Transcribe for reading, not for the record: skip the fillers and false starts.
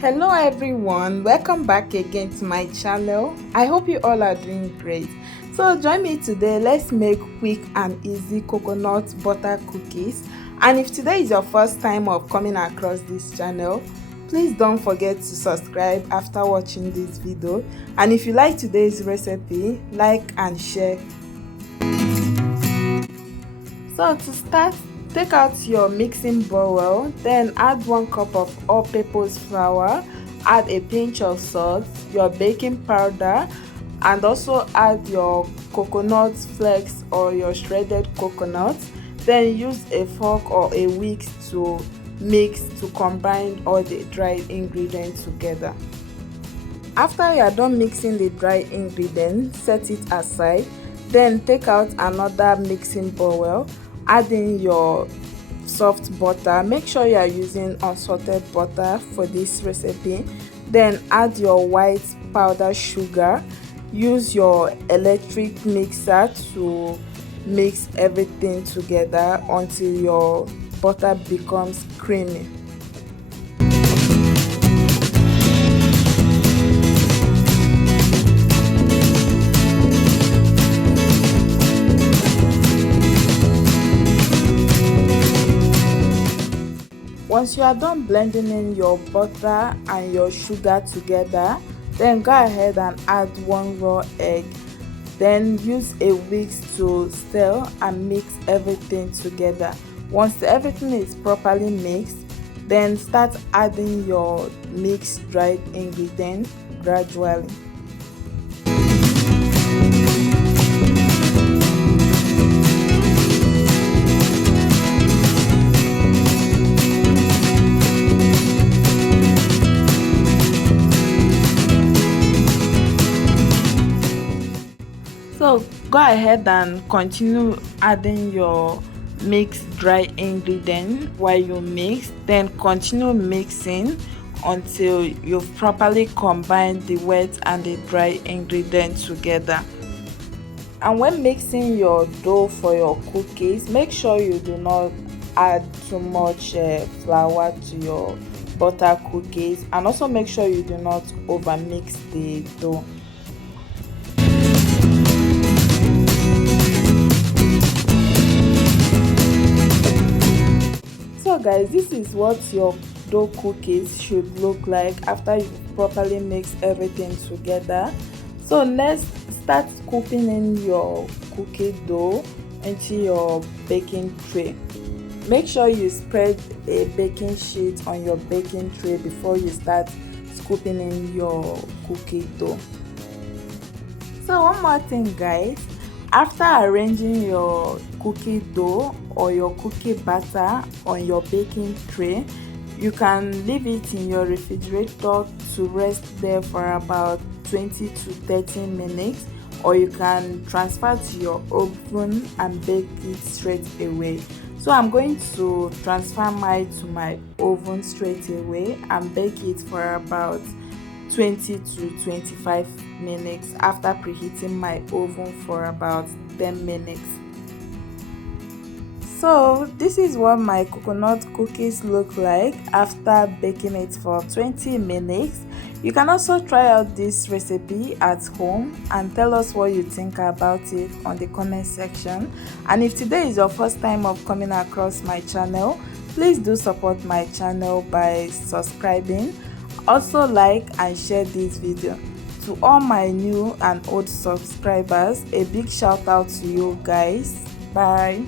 Hello everyone, welcome back again to my channel. I hope you all are doing great. So join me today, let's make quick and easy coconut butter cookies. And if today is your first time of coming across this channel, please don't forget to subscribe after watching this video. And if you like today's recipe, like and share. So to start, take out your mixing bowl, then add 1 cup of all-purpose flour, add a pinch of salt, your baking powder, and also add your coconut flakes or your shredded coconut. Then use a fork or a whisk to mix to combine all the dry ingredients together. After you are done mixing the dry ingredients, set it aside. Then take out another mixing bowl, add in your soft butter. Make sure you are using unsalted butter for this recipe. Then add your white powder sugar. Use your electric mixer to mix everything together until your butter becomes creamy. Once you are done blending in your butter and your sugar together, then go ahead and add 1 raw egg. Then use a whisk to stir and mix everything together. Once everything is properly mixed, then start adding your mixed dried ingredients gradually. So go ahead and continue adding your mixed dry ingredient while you mix, then continue mixing until you've properly combined the wet and the dry ingredients together. And when mixing your dough for your cookies, make sure you do not add too much flour to your butter cookies, and also make sure you do not over mix the dough. So guys, this is what your dough cookies should look like after you properly mix everything together. So next, start scooping in your cookie dough into your baking tray. Make sure you spread a baking sheet on your baking tray before you start scooping in your cookie dough. So one more thing guys, after arranging your cookie dough or your cookie batter on your baking tray, you can leave it in your refrigerator to rest there for about 20 to 30 minutes, or you can transfer to your oven and bake it straight away. So I'm going to transfer mine to my oven straight away and bake it for about 20 to 25 minutes after preheating my oven for about 10 minutes. So this is what my coconut cookies look like after baking it for 20 minutes. You can also try out this recipe at home and tell us what you think about it on the comment section. And if today is your first time of coming across my channel, please do support my channel by subscribing. Also like and share this video. To all my new and old subscribers, a big shout out to you guys. Bye.